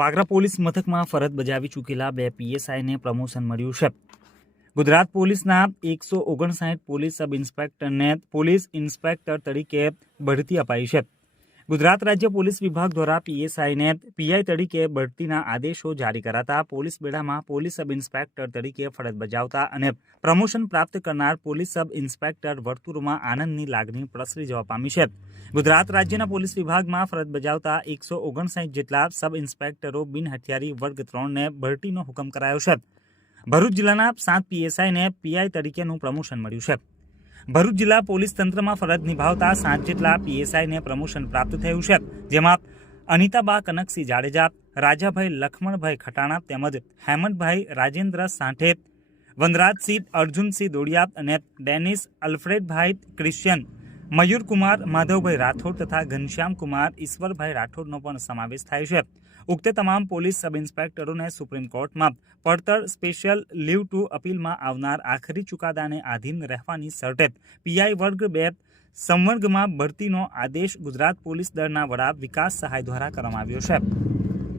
Vagra police મથકમાં ફરજ બજાવી ચૂકેલા બે પીએસઆઈને પ્રમોશન મળ્યું છે. ગુજરાત પોલીસના એકસો ઓગણસાઠ પોલીસ સબ ઇન્સ્પેક્ટરને પોલીસ ઇન્સ્પેક્ટર તરીકે બઢતી અપાઈ છે. ગુજરાત રાજ્ય પોલીસ વિભાગ દ્વારા પીએસઆઈને પીઆઈ તરીકે બઢતીના આદેશો જારી કરાતા પોલીસ બેડામાં પોલીસ સબ ઇન્સ્પેક્ટર તરીકે ફરજ બજાવતા અને પ્રમોશન પ્રાપ્ત કરનાર પોલીસ સબ ઇન્સ્પેક્ટર વર્તુળમાં આનંદની લાગણી પ્રસરી જવા પામી છે. ગુજરાત રાજ્યના પોલીસ વિભાગમાં ફરજ બજાવતા એકસો ઓગણસાઠ જેટલા સબ ઇન્સ્પેક્ટરો બિન હથિયારી વર્ગ ત્રણને બઢતીનો હુકમ કરાયો છે. ભરૂચ જિલ્લાના સાત પીએસઆઈને પીઆઈ તરીકેનું પ્રમોશન મળ્યું છે. ભરૂચ જિલ્લા પોલીસ તંત્રમાં ફરજ નિભાવતા સાત જેટલા પીએસઆઈને પ્રમોશન પ્રાપ્ત થયું છે. જેમાં અનિતાબા, કનકસિંહ જાડેજા, રાજાભાઈ લખમણભાઈ ખટાણા તેમજ હેમંતભાઈ રાજેન્દ્ર સાંઠે, વનરાજસિંહ અર્જુનસિંહ દોડિયા અને ડેનિસ અલ્ફ્રેડભાઈ ક્રિશ્ચિયન મયુરકુમાર, માધવભાઈ રાઠોડ તથા ઘનશ્યામકુમાર, ઈશ્વરભાઈ રાઠોડનો પણ સમાવેશ થાય છે. ઉક્ત તમામ પોલીસ સબ ઇન્સ્પેક્ટરોને સુપ્રીમ કોર્ટમાં પડતર સ્પેશિયલ લીવ ટુ અપીલમાં આવનાર આખરી ચુકાદાને આધીન રહેવાની શરતે પીઆઈ વર્ગ બે સંવર્ગમાં ભરતીનો આદેશ ગુજરાત પોલીસ દળના વડા વિકાસ સહાય દ્વારા કરવામાં આવ્યો છે.